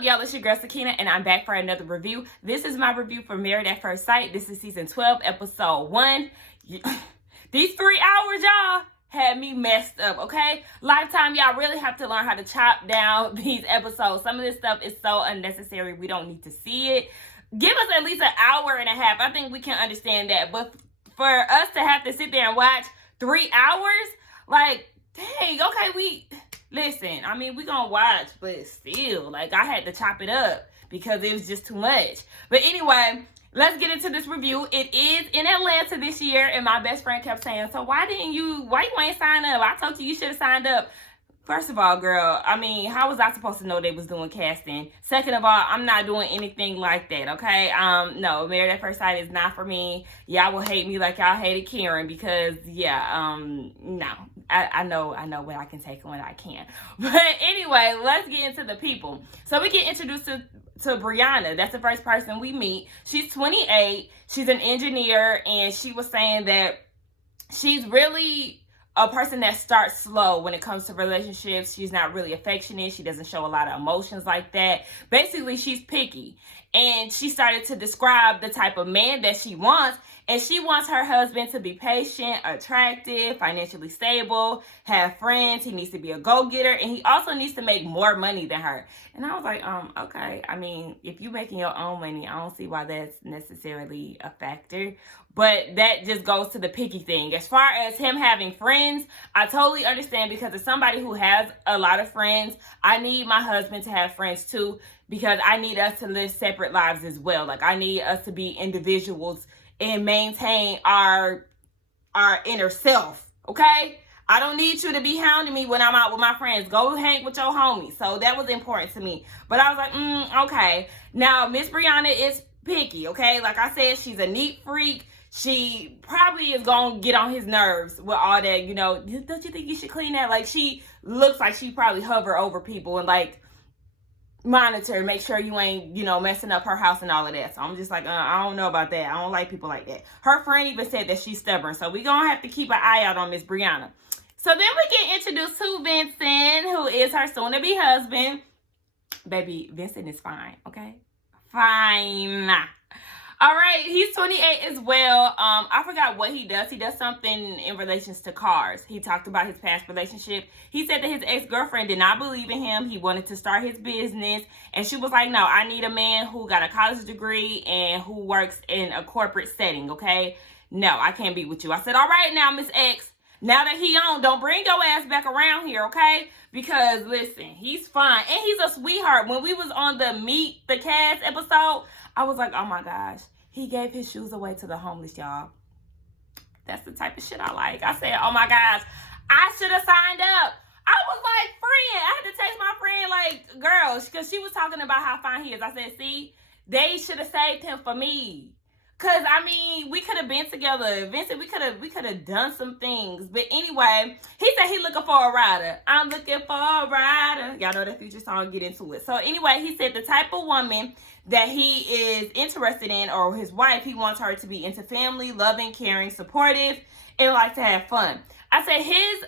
up, y'all? It's your girl Sakina, and I'm back for another review. This is my review for Married at First Sight. This is season 12, episode 1. These 3 hours, y'all, had me messed up, okay? Lifetime, y'all really have to learn how to chop down these episodes. Some of this stuff is so unnecessary. We don't need to see it. Give us at least an hour and a half. I think we can understand that. But for us to have to sit there and watch 3 hours, like, dang, okay, listen, I mean, we gonna watch, but still, like, I had to chop it up because it was just too much. But anyway, let's get into this review. It is in Atlanta this year, and my best friend kept saying, so why you ain't sign up? I told you should have signed up. First of all, girl, I mean, how was I supposed to know they was doing casting? Second of all, I'm not doing anything like that, okay? No, Married at First Sight is not for me. Y'all will hate me like y'all hated Karen because, yeah, no. I know what I can take and what I can't. But anyway, let's get into the people. So we get introduced to Brianna. That's the first person we meet. She's 28. She's an engineer, and she was saying that she's really a person that starts slow when it comes to relationships. She's not really affectionate. She doesn't show a lot of emotions like that. Basically, she's picky. And she started to describe the type of man that she wants. And she wants her husband to be patient, attractive, financially stable, have friends. He needs to be a go-getter. And he also needs to make more money than her. And I was like, okay. I mean, if you're making your own money, I don't see why that's necessarily a factor. But that just goes to the picky thing. As far as him having friends, I totally understand, because as somebody who has a lot of friends, I need my husband to have friends too, because I need us to live separate lives as well. Like, I need us to be individuals and maintain our inner self, okay? I don't need you to be hounding me when I'm out with my friends. Go hang with your homies. So that was important to me. But I was like, okay. Now, Miss Brianna is picky, okay? Like I said, she's a neat freak. She probably is going to get on his nerves with all that, you know. Don't you think you should clean that? Like, she looks like she probably hover over people and, like, monitor, make sure you ain't, you know, messing up her house and all of that. So I'm just like, I don't know about that. I don't like people like that. Her friend even said that she's stubborn. So we're going to have to keep an eye out on Miss Brianna. So then we get introduced to Vincent, who is her soon-to-be husband. Baby, Vincent is fine, okay? Fine. All right, he's 28 as well. I forgot what he does. He does something in relations to cars. He talked about his past relationship. He said that his ex-girlfriend did not believe in him. He wanted to start his business. And she was like, no, I need a man who got a college degree and who works in a corporate setting, okay? No, I can't be with you. I said, all right now, Miss X. Now that he on, don't bring your ass back around here, okay? Because, listen, he's fine. And he's a sweetheart. When we was on the Meet the Cast episode, I was like, oh my gosh, he gave his shoes away to the homeless, y'all. That's the type of shit I like. I said, oh my gosh, I should have signed up. I was like, friend, I had to text my friend, like, girl, because she was talking about how fine he is. I said, see, they should have saved him for me. Because, I mean, we could have been together. Vincent, we could have done some things. But anyway, he said he looking for a rider. I'm looking for a rider. Y'all know that Future song, get into it. So anyway, he said the type of woman that he is interested in, or his wife, he wants her to be into family, loving, caring, supportive, and like to have fun. I said his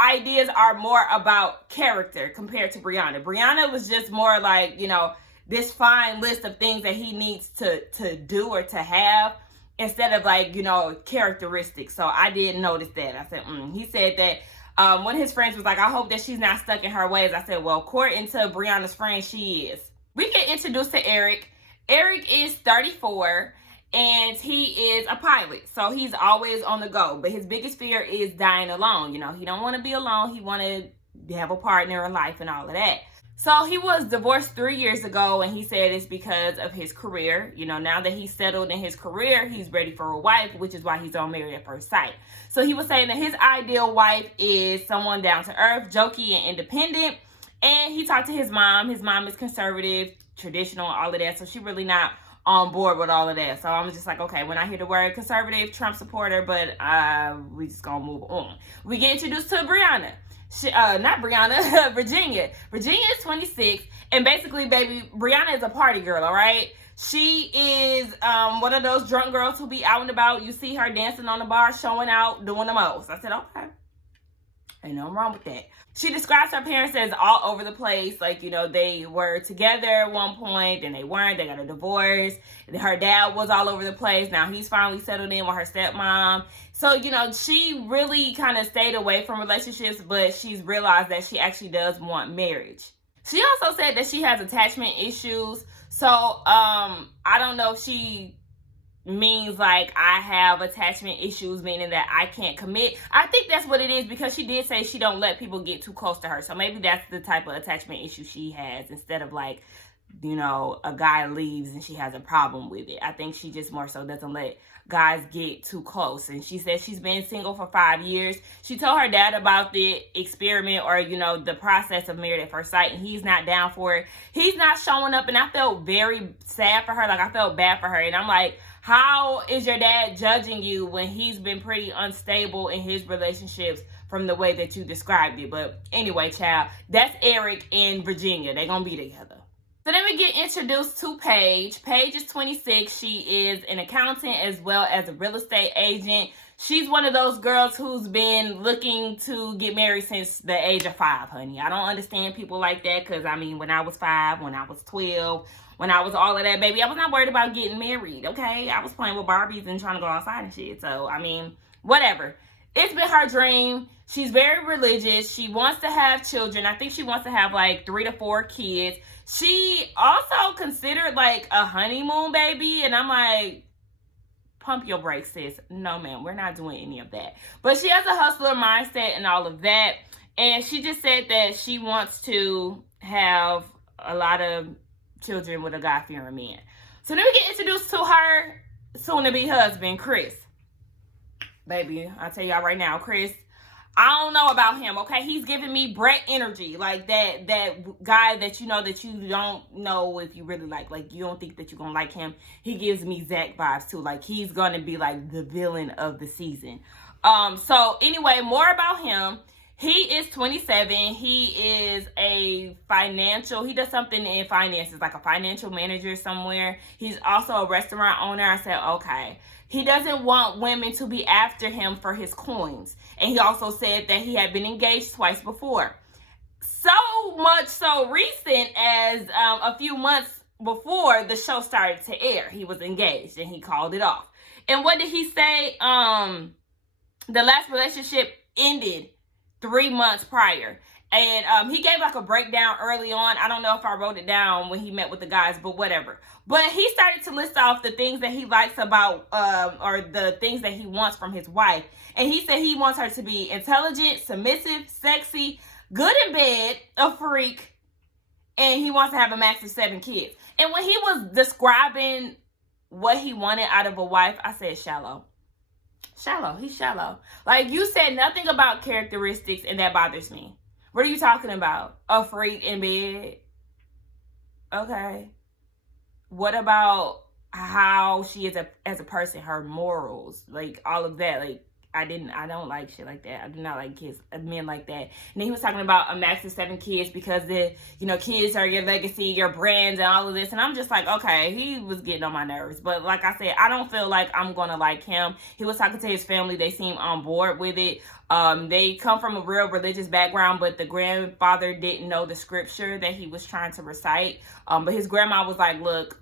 ideas are more about character compared to Brianna. Brianna was just more like, you know, this fine list of things that he needs to do or to have, instead of, like, you know, characteristics. So I didn't notice that. I said, He said that one of his friends was like, I hope that she's not stuck in her ways. I said, well, according to Brianna's friend, she is. We get introduced to Eric. Eric is 34, and he is a pilot. So he's always on the go. But his biggest fear is dying alone. You know, he don't want to be alone. He wanted to have a partner in life and all of that. So he was divorced 3 years ago, and he said it's because of his career. You know, now that he's settled in his career, he's ready for a wife, which is why he's on Married at First Sight. So he was saying that his ideal wife is someone down to earth, jokey, and independent. And he talked to his mom. His mom is conservative, traditional, all of that. So she really not on board with all of that. So I'm just like, okay, when I hear the word conservative, Trump supporter, but we just gonna move on. We get introduced to Brianna. Not Brianna, Virginia. Virginia is 26, and basically, baby, Brianna is a party girl, all right? She is one of those drunk girls who be out and about. You see her dancing on the bar, showing out, doing the most. I said, okay. Ain't nothing wrong with that. She describes her parents as all over the place. Like, you know, they were together at one point, then they weren't. They got a divorce. Her dad was all over the place. Now he's finally settled in with her stepmom. So, you know, she really kind of stayed away from relationships, but she's realized that she actually does want marriage. She also said that she has attachment issues. So, I don't know if she means like I have attachment issues, meaning that I can't commit. I think that's what it is, because she did say she don't let people get too close to her. So maybe that's the type of attachment issue she has, instead of like, you know, a guy leaves and she has a problem with it. I think she just more so doesn't let guys get too close. And she said she's been single for 5 years. She told her dad about the experiment, or, you know, the process of Married at First Sight, and he's not down for it. He's not showing up, and I felt very sad for her. Like, I felt bad for her. And I'm like, how is your dad judging you when he's been pretty unstable in his relationships from the way that you described it? But anyway, child, that's Eric and Virginia. They're going to be together. So then we get introduced to Paige. Paige is 26. She is an accountant as well as a real estate agent. She's one of those girls who's been looking to get married since the age of 5, honey. I don't understand people like that, because, I mean, when I was 5, when I was 12, when I was all of that, baby, I was not worried about getting married, okay? I was playing with Barbies and trying to go outside and shit. So, I mean, whatever. It's been her dream. She's very religious. She wants to have children. I think she wants to have like 3 to 4 kids. She also considered like a honeymoon baby. And I'm like, pump your brakes, sis. No, ma'am, we're not doing any of that. But she has a hustler mindset and all of that. And she just said that she wants to have a lot of children with a God-fearing man. So then we get introduced to her soon-to-be husband, Chris. Baby, I'll tell y'all right now, Chris, I don't know about him, okay? He's giving me Brett energy, like that guy that you know that you don't know if you really like. Like, you don't think that you're gonna like him. He gives me Zach vibes too. Like, he's gonna be like the villain of the season. So anyway, more about him. He is 27. He is he does something in finances, like a financial manager somewhere. He's also a restaurant owner. I said, okay. He doesn't want women to be after him for his coins. And he also said that he had been engaged twice before. So much so recent as a few months before the show started to air, he was engaged and he called it off. And what did he say? The last relationship ended 3 months prior. And he gave like a breakdown early on. I don't know if I wrote it down when he met with the guys, but whatever. But he started to list off the things that he likes about, or the things that he wants from his wife. And he said he wants her to be intelligent, submissive, sexy, good in bed, a freak, and he wants to have a max of 7 kids. And when he was describing what he wanted out of a wife, I said shallow. Shallow. He's shallow. Like, you said nothing about characteristics, and that bothers me. What are you talking about? A freak in bed? Okay. What about how she is as a person, her morals, like all of that? Like, I don't like shit like that. I do not like men like that. And then he was talking about a max of 7 kids because kids are your legacy, your brands, and all of this. And I'm just like, okay, he was getting on my nerves. But like I said, I don't feel like I'm gonna like him. He was talking to his family. They seem on board with it. They come from a real religious background, but the grandfather didn't know the scripture that he was trying to recite. But his grandma was like, look,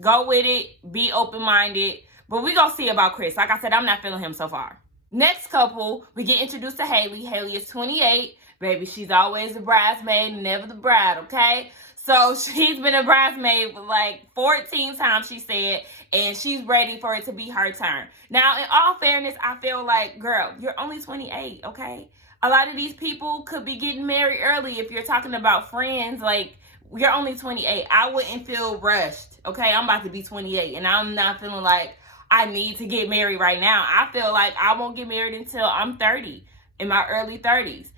go with it, be open-minded. But we gonna see about Chris. Like I said, I'm not feeling him so far. Next couple, we get introduced to Haley. Haley is 28. Baby, she's always the bridesmaid, never the bride, okay? So she's been a bridesmaid like 14 times, she said, and she's ready for it to be her turn. Now, in all fairness, I feel like, girl, you're only 28, okay? A lot of these people could be getting married early. If you're talking about friends, like, you're only 28. I wouldn't feel rushed, okay? I'm about to be 28, and I'm not feeling like I need to get married right now. I feel like I won't get married until I'm 30, in my early 30s.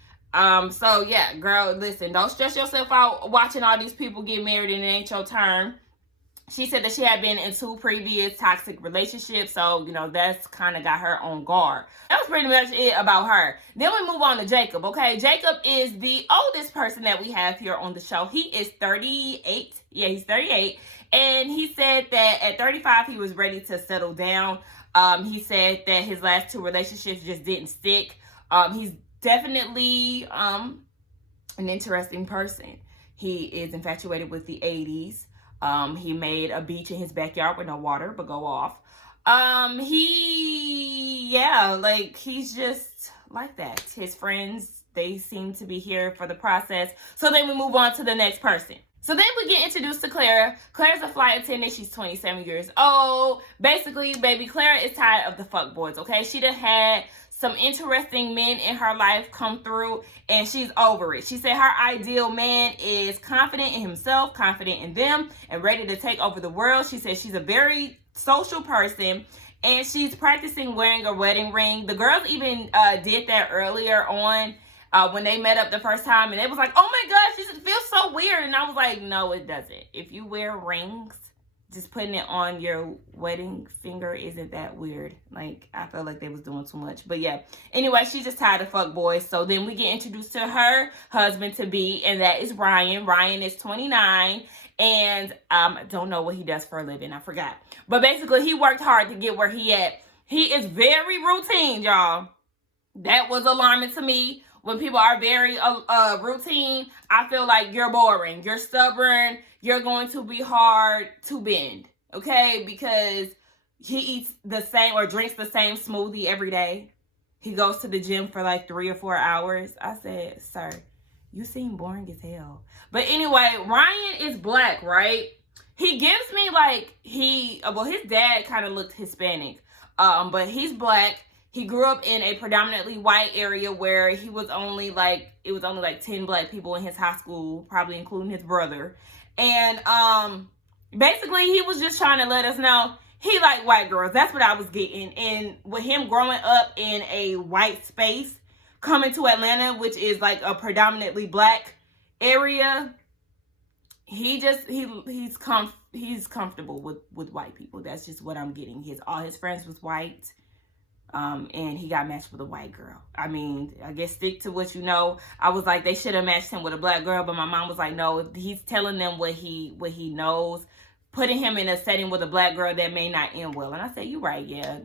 So yeah, girl, listen, don't stress yourself out watching all these people get married and it ain't your turn. She said that she had been in 2 previous toxic relationships, so, that's kind of got her on guard. That was pretty much it about her. Then we move on to Jacob, okay? Jacob is the oldest person that we have here on the show. He is 38. Yeah, he's 38. And he said that at 35, he was ready to settle down. He said that his last 2 relationships just didn't stick. He's definitely an interesting person. He is infatuated with the 80s. He made a beach in his backyard with no water, but go off. He's just like that. His friends, they seem to be here for the process. So then we move on to the next person. So then we get introduced to Clara. Clara's a flight attendant. She's 27 years old. Basically, baby, Clara is tired of the fuck boys, okay? She done had some interesting men in her life come through, and she's over it. She said her ideal man is confident in himself, confident in them, and ready to take over the world. She said she's a very social person, and she's practicing wearing a wedding ring. The girls even did that earlier on when they met up the first time, and they was like, oh my gosh, this feels so weird. And I was like, no, it doesn't. If you wear rings, just putting it on your wedding finger isn't that weird. Like, I felt like they was doing too much. But yeah, anyway, she's just tired of fuck boys. So then we get introduced to her husband to be, and that is Ryan. Ryan is 29, and don't know what he does for a living. I forgot. But basically, he worked hard to get where he at. He is very routine, y'all. That was alarming to me. When people are very routine, I feel like you're boring, you're stubborn, you're going to be hard to bend, okay? Because he eats the same or drinks the same smoothie every day. He goes to the gym for like 3 or 4 hours. I said, sir, you seem boring as hell. But anyway, Ryan is black, right? He gives me like, his dad kind of looked Hispanic, but he's black. He grew up in a predominantly white area where it was only like 10 black people in his high school, probably including his brother. And basically he was just trying to let us know he liked white girls. That's what I was getting. And with him growing up in a white space, coming to Atlanta, which is like a predominantly black area, he's comfortable with white people. That's just what I'm getting. All his friends was white. And he got matched with a white girl. I mean, I guess stick to what you know. I was like, they should have matched him with a black girl, but my mom was like, no, he's telling them what he knows. Putting him in a setting with a black girl that may not end well. And I said, you're right, yeah.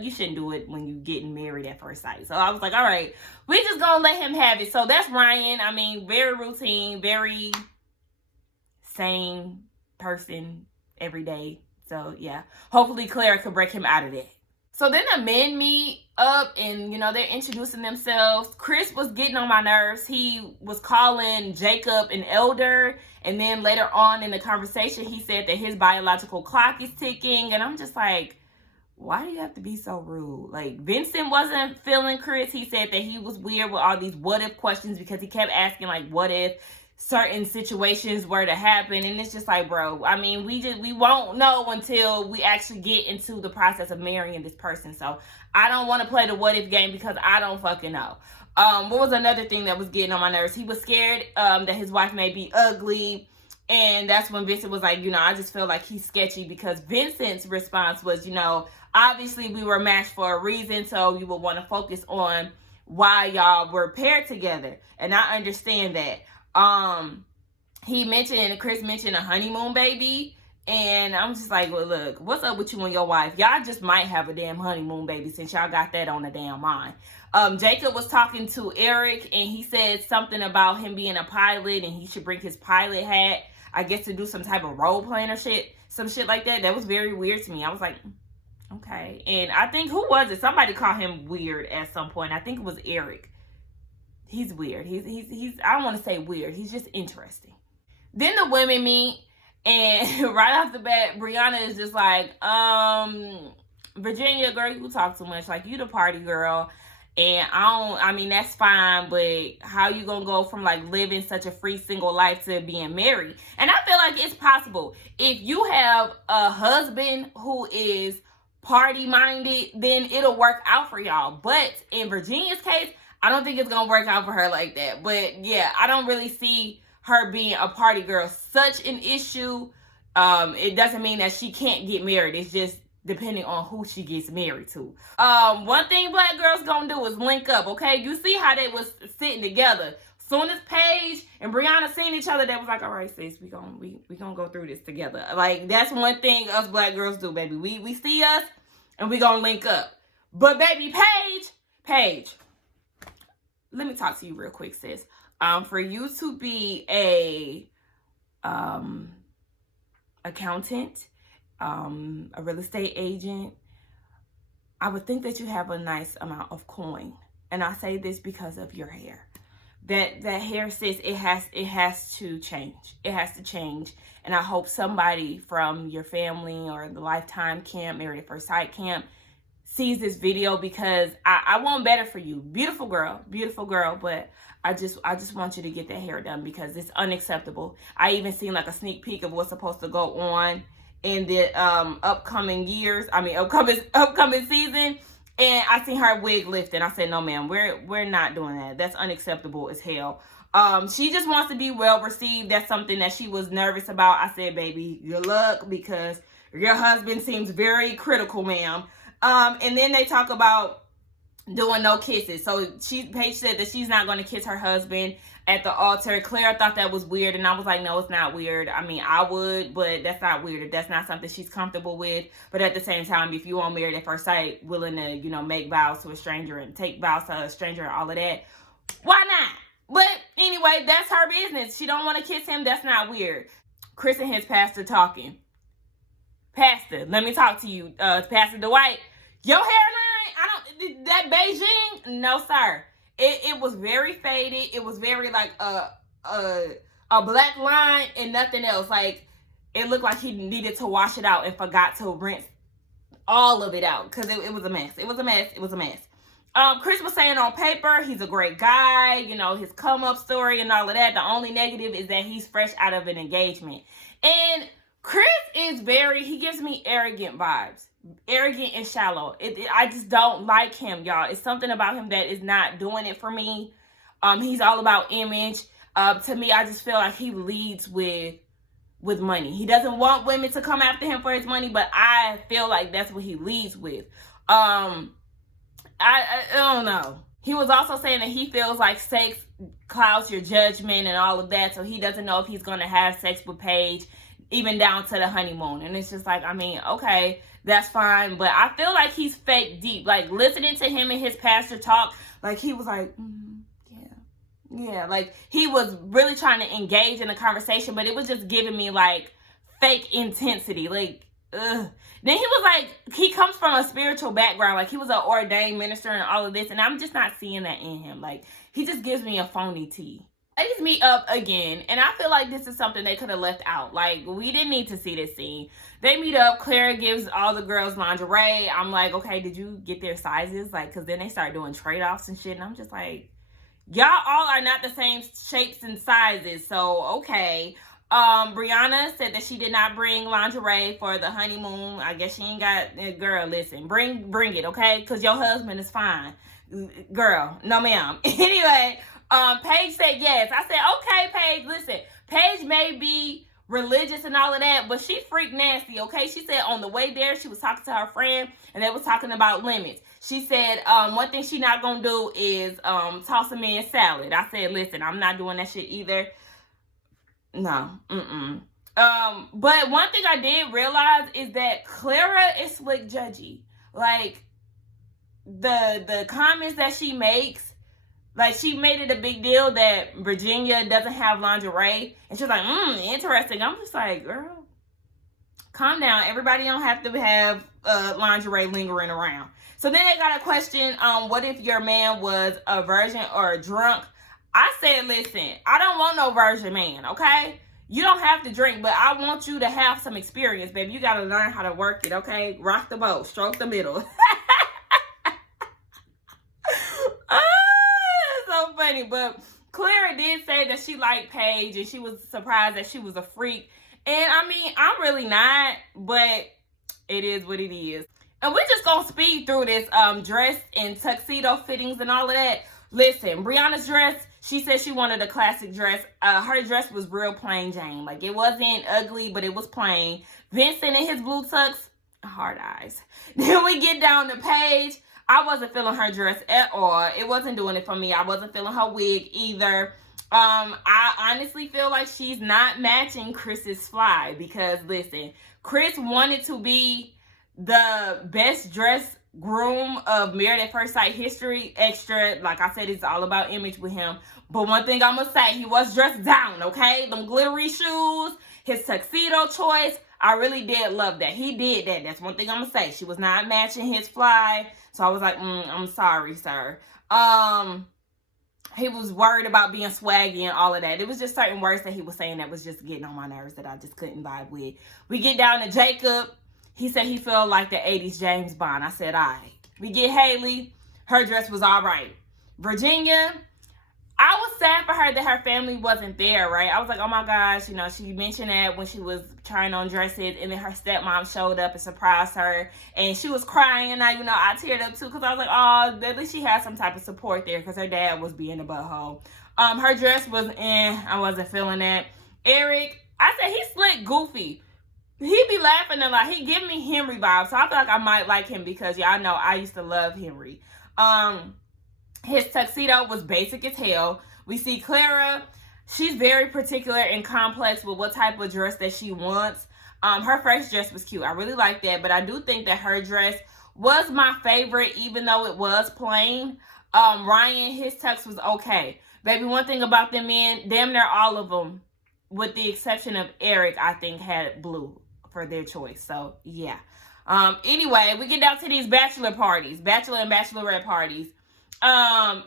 You shouldn't do it when you're getting married at first sight. So I was like, all right, we just gonna let him have it. So that's Ryan. I mean, very routine, very same person every day. So yeah, hopefully Clara could break him out of that. So then the men meet up and, they're introducing themselves. Chris was getting on my nerves. He was calling Jacob an elder. And then later on in the conversation, he said that his biological clock is ticking. And I'm just like, why do you have to be so rude? Like, Vincent wasn't feeling Chris. He said that he was weird with all these what if questions because he kept asking, like, what if certain situations were to happen. And it's just like, bro, I mean, we won't know until we actually get into the process of marrying this person. So I don't want to play the what if game because I don't fucking know. What was another thing that was getting on my nerves? He was scared that his wife may be ugly. And that's when Vincent was like, I just feel like he's sketchy, because Vincent's response was, obviously we were matched for a reason. So you would want to focus on why y'all were paired together. And I understand that. Chris mentioned a honeymoon baby, and I'm just like, well, look, what's up with you and your wife? Y'all just might have a damn honeymoon baby since y'all got that on the damn mind. Jacob was talking to Eric, and he said something about him being a pilot, and he should bring his pilot hat, I guess, to do some type of role playing or some shit like that. That was very weird to me. I was like, okay. And I think, who was it? Somebody called him weird at some point. I think it was Eric. He's weird. He's I don't want to say weird. He's just interesting. Then the women meet, and right off the bat, Brianna is just like, Virginia, girl, you talk too much. Like, you the party girl. And I mean, that's fine, but how you gonna go from like living such a free single life to being married? And I feel like it's possible. If you have a husband who is party minded, then it'll work out for y'all. But in Virginia's case, I don't think it's going to work out for her like that. But yeah, I don't really see her being a party girl such an issue. It doesn't mean that she can't get married. It's just depending on who she gets married to. One thing black girls going to do is link up, okay? You see how they was sitting together. Soon as Paige and Brianna seen each other, they was like, all right, sis, we gonna go through this together. Like, that's one thing us black girls do, baby. We see us and we gonna link up. But baby, Paige, let me talk to you real quick, sis. For you to be a accountant, a real estate agent, I would think that you have a nice amount of coin. And I say this because of your hair. That hair, sis, it has to change. It has to change. And I hope somebody from your family or the Lifetime Camp, Married at First Sight Camp, sees this video, because I want better for you. Beautiful girl, but I just want you to get that hair done, because it's unacceptable. I even seen like a sneak peek of what's supposed to go on in the upcoming season, and I seen her wig lifting. I said, no ma'am, we're not doing that. That's unacceptable as hell. She just wants to be well received. That's something that she was nervous about. I said, baby, good luck, because your husband seems very critical, ma'am. And then they talk about doing no kisses. So Paige said that she's not going to kiss her husband at the altar. Claire thought that was weird, and I was like, no, it's not weird. I mean, I would, but that's not weird. That's not something she's comfortable with. But at the same time, if you are Married at First Sight, willing to, you know, make vows to a stranger and take vows to a stranger and all of that, why not? But anyway, that's her business. She don't want to kiss him. That's not weird. Chris and his pastor talking. Pastor, let me talk to you. Pastor Dwight, your hairline, that Beijing, no sir. It was very faded. It was very like a black line and nothing else. Like, it looked like he needed to wash it out and forgot to rinse all of it out, because it was a mess. It was a mess. Chris was saying on paper, he's a great guy, you know, his come up story and all of that. The only negative is that he's fresh out of an engagement. And Chris is he gives me arrogant vibes. Arrogant and shallow. I just don't like him, y'all. It's something about him that is not doing it for me. He's all about image. To me, I just feel like he leads with money. He doesn't want women to come after him for his money, but I feel like that's what he leads with. I don't know. He was also saying that he feels like sex clouds your judgment and all of that, so he doesn't know if he's going to have sex with Paige, even down to the honeymoon. And it's just like, I mean, okay, that's fine, but I feel like he's fake deep. Like, listening to him and his pastor talk, like, he was like, yeah, like, he was really trying to engage in the conversation, but it was just giving me, like, fake intensity. Like, ugh. Then he was like, he comes from a spiritual background. Like, he was an ordained minister and all of this, and I'm just not seeing that in him. Like, he just gives me a phony tea. Ladies meet up again, and I feel like this is something they could have left out. Like, we didn't need to see this scene. They meet up. Claire gives all the girls lingerie. I'm like, okay, did you get their sizes? Like, because then they start doing trade-offs and shit, and I'm just like, y'all all are not the same shapes and sizes, so okay. Brianna said that she did not bring lingerie for the honeymoon. I guess she ain't got, girl, listen, bring it, okay? Because your husband is fine. Girl, no ma'am. Anyway, Paige said yes. I said, okay, Paige, listen, Paige may be religious and all of that, but she freak nasty, okay? She said on the way there, she was talking to her friend, and they was talking about limits. She said, one thing she not gonna do is toss a man salad. I said, listen, I'm not doing that shit either. No, but one thing I did realize is that Clara is slick judgy. Like, the comments that she makes, like, she made it a big deal that Virginia doesn't have lingerie, and she's like, interesting. I'm just like, girl, calm down. Everybody don't have to have lingerie lingering around. So then they got a question, what if your man was a virgin or a drunk? I said, listen, I don't want no virgin man, okay? You don't have to drink, but I want you to have some experience, baby. You got to learn how to work it, okay? Rock the boat, stroke the middle. So funny, but Clara did say that she liked Paige, and she was surprised that she was a freak. And I mean, I'm really not, but it is what it is. And we're just gonna speed through this dress and tuxedo fittings and all of that. Listen, Brianna's dress, she said she wanted a classic dress. Her dress was real plain Jane. Like, it wasn't ugly, but it was plain. Vincent in his blue tux, hard eyes. Then we get down to Paige. I wasn't feeling her dress at all. It wasn't doing it for me. I wasn't feeling her wig either. I honestly feel like she's not matching Chris's fly, because listen, Chris wanted to be the best dressed groom of Married at First Sight history. Extra, like I said, it's all about image with him. But one thing I'm gonna say, he was dressed down, okay? Them glittery shoes, his tuxedo choice, I really did love that. He did that. That's one thing I'm gonna say. She was not matching his fly. So I was like, I'm sorry, sir. He was worried about being swaggy and all of that. It was just certain words that he was saying that was just getting on my nerves that I just couldn't vibe with. We get down to Jacob. He said he felt like the 80s James Bond. I said, all right. We get Haley. Her dress was all right. Virginia, I was sad for her that her family wasn't there, right? I was like, oh my gosh, you know, she mentioned that when she was trying on dresses, and then her stepmom showed up and surprised her, and she was crying, and I teared up too, because I was like, oh, at least she had some type of support there, because her dad was being a butthole. Her dress was I wasn't feeling that. Eric, I said, he slick goofy. He be laughing a lot. He give me Henry vibes, so I feel like I might like him, because y'all know I used to love Henry. His tuxedo was basic as hell. We see Clara. She's very particular and complex with what type of dress that she wants. Her first dress was cute. I really like that. But I do think that her dress was my favorite, even though it was plain. Ryan, his tux was okay. Baby, one thing about them men, damn near all of them, with the exception of Eric, I think had blue for their choice. So, yeah. Anyway, we get down to these bachelor parties. Bachelor and bachelorette parties. Brianna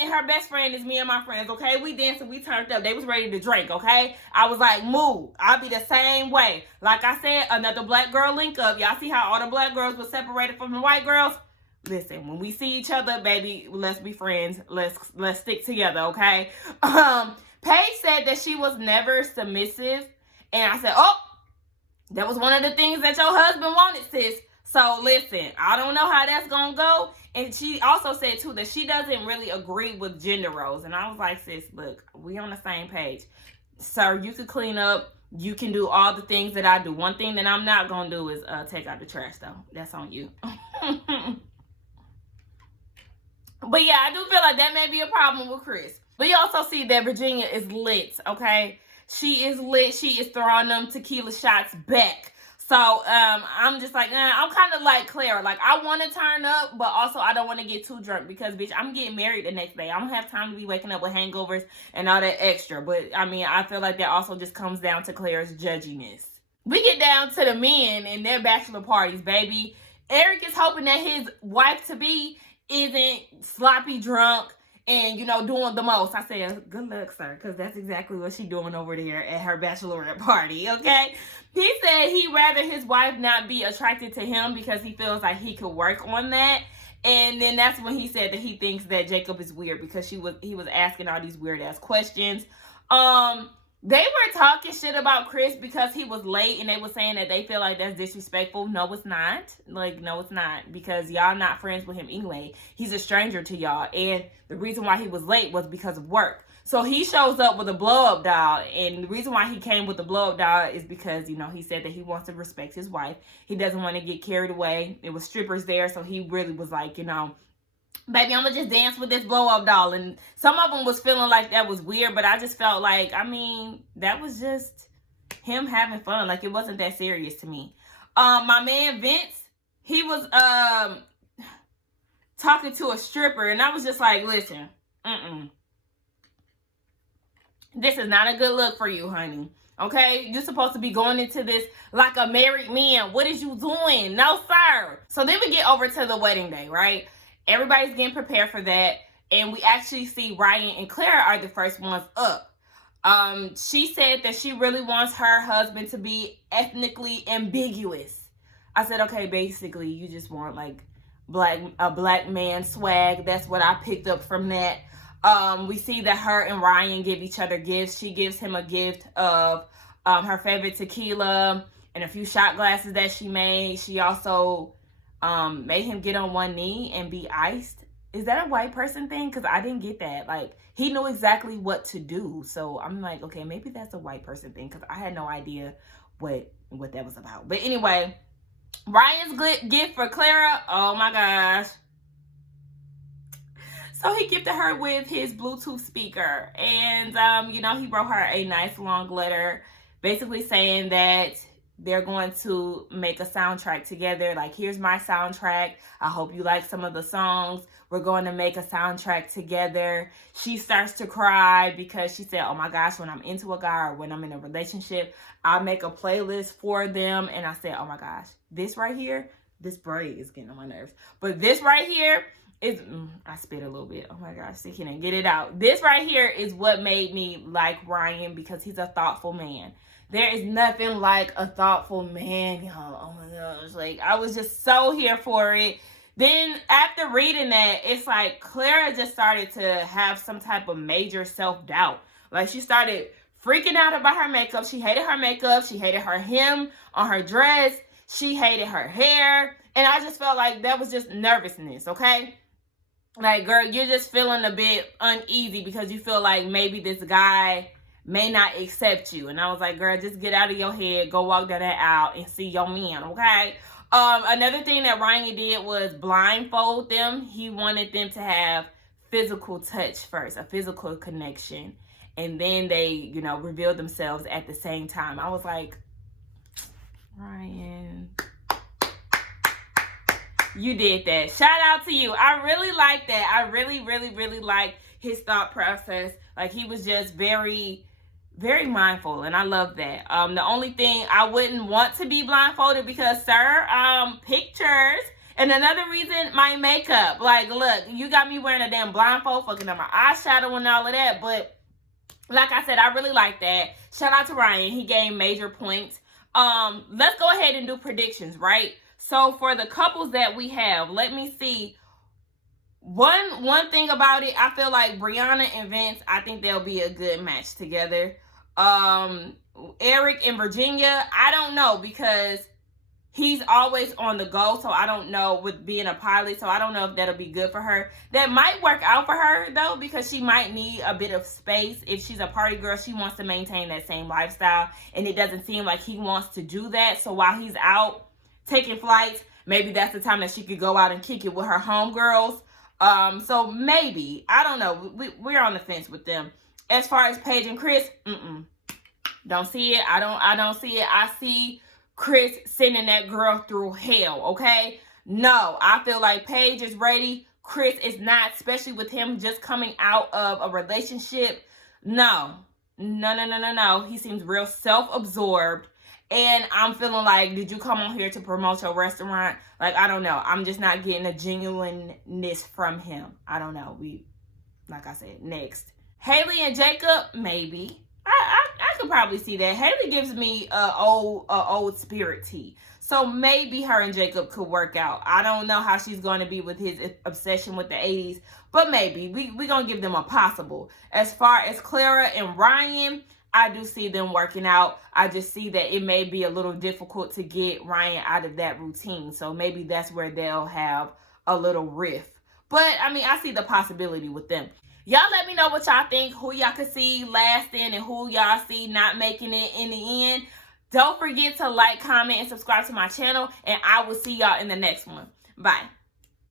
and her best friend is me and my friends, okay? We dancing, we turned up. They was ready to drink, okay? I was like, move. I'll be the same way. Like I said, another black girl link up. Y'all see how all the black girls were separated from the white girls? Listen, when we see each other, baby, let's be friends. Let's stick together, okay? Paige said that she was never submissive. And I said, oh, that was one of the things that your husband wanted, sis. So, listen, I don't know how that's going to go. And she also said, too, that she doesn't really agree with gender roles. And I was like, sis, look, we on the same page. Sir, you could clean up. You can do all the things that I do. One thing that I'm not going to do is take out the trash, though. That's on you. But, yeah, I do feel like that may be a problem with Chris. But you also see that Virginia is lit, okay? She is lit. She is throwing them tequila shots back. So, I'm just like, I'm kind of like Clara. Like, I want to turn up, but also I don't want to get too drunk because, bitch, I'm getting married the next day. I don't have time to be waking up with hangovers and all that extra. But, I mean, I feel like that also just comes down to Clara's judginess. We get down to the men and their bachelor parties, baby. Eric is hoping that his wife-to-be isn't sloppy drunk and, doing the most. I said, good luck, sir, because that's exactly what she's doing over there at her bachelorette party, okay? He said he'd rather his wife not be attracted to him because he feels like he could work on that. And then that's when he said that he thinks that Jacob is weird because he was asking all these weird-ass questions. They were talking shit about Chris because he was late, and they were saying that they feel like that's disrespectful. No, it's not. Like, no, it's not, because y'all not friends with him anyway. He's a stranger to y'all, and the reason why he was late was because of work. So he shows up with a blow-up doll, and the reason why he came with the blow-up doll is because, he said that he wants to respect his wife. He doesn't want to get carried away. It was strippers there, so he really was like, baby, I'm going to just dance with this blow-up doll. And some of them was feeling like that was weird, but I just felt like, that was just him having fun. Like, it wasn't that serious to me. My man Vince, he was talking to a stripper, and I was just like, listen, this is not a good look for you, honey. Okay? You're supposed to be going into this like a married man. What is you doing? No, sir. So then we get over to the wedding day, right? Everybody's getting prepared for that. And we actually see Ryan and Clara are the first ones up. She said that she really wants her husband to be ethnically ambiguous. I said, okay, basically, you just want like a black man swag. That's what I picked up from that. We see that her and Ryan give each other gifts. She gives him a gift of her favorite tequila and a few shot glasses that she made. She also made him get on one knee and be iced. Is that a white person thing? Because I didn't get that. Like, he knew exactly what to do. So I'm like, okay, maybe that's a white person thing, because I had no idea what that was about. But anyway, Ryan's gift for Clara, oh my gosh. So he gifted her with his Bluetooth speaker. And, he wrote her a nice long letter basically saying that they're going to make a soundtrack together. Like, here's my soundtrack. I hope you like some of the songs. We're going to make a soundtrack together. She starts to cry because she said, oh my gosh, when I'm into a guy or when I'm in a relationship, I'll make a playlist for them. And I said, oh my gosh, this right here, this braid is getting on my nerves. But this right here is, I spit a little bit. Oh my gosh, see, can I get it out? This right here is what made me like Ryan, because he's a thoughtful man. There is nothing like a thoughtful man, y'all. Oh my gosh, like, I was just so here for it. Then after reading that, it's like Clara just started to have some type of major self-doubt. Like, she started freaking out about her makeup. She hated her makeup. She hated her hem on her dress. She hated her hair. And I just felt like that was just nervousness, okay? Like, girl, you're just feeling a bit uneasy because you feel like maybe this guy may not accept you. And I was like, girl, just get out of your head. Go walk down that aisle and see your man, okay? Another thing that Ryan did was blindfold them. He wanted them to have physical touch first, a physical connection. And then they, you know, revealed themselves at the same time. I was like, Ryan, you did that. Shout out to you. I really like that. I really, really, really like his thought process. Like, he was just very mindful, and I love that. The only thing I wouldn't want to be blindfolded because, sir, pictures. And another reason, my makeup. Like, look, you got me wearing a damn blindfold, fucking up my eyeshadow and all of that. But like I said, I really like that. Shout out to Ryan. He gained major points. Let's go ahead and do predictions, right? So for the couples that we have, let me see. One thing about it, I feel like Brianna and Vince, I think they'll be a good match together. Eric and Virginia, I don't know, because he's always on the go, so I don't know, with being a pilot, so I don't know if that'll be good for her. That might work out for her, though, because she might need a bit of space. If she's a party girl, she wants to maintain that same lifestyle, and it doesn't seem like he wants to do that. So while he's out taking flights, maybe that's the time that she could go out and kick it with her homegirls. So maybe, I don't know, we're on the fence with them. As far as Paige and Chris, don't see it. I don't see it. I see Chris sending that girl through hell, okay? No, I feel like Paige is ready. Chris is not, especially with him just coming out of a relationship. No. He seems real self-absorbed. And I'm feeling like, did you come on here to promote your restaurant? Like, I don't know. I'm just not getting a genuineness from him. I don't know. Like I said, next. Haley and Jacob, maybe. I could probably see that. Haley gives me old spirit tea. So maybe her and Jacob could work out. I don't know how she's going to be with his obsession with the 80s. But maybe. We're going to give them a possible. As far as Clara and Ryan, I do see them working out. I just see that it may be a little difficult to get Ryan out of that routine. So maybe that's where they'll have a little rift. But, I mean, I see the possibility with them. Y'all let me know what y'all think, who y'all could see lasting and who y'all see not making it in the end. Don't forget to like, comment, and subscribe to my channel. And I will see y'all in the next one. Bye.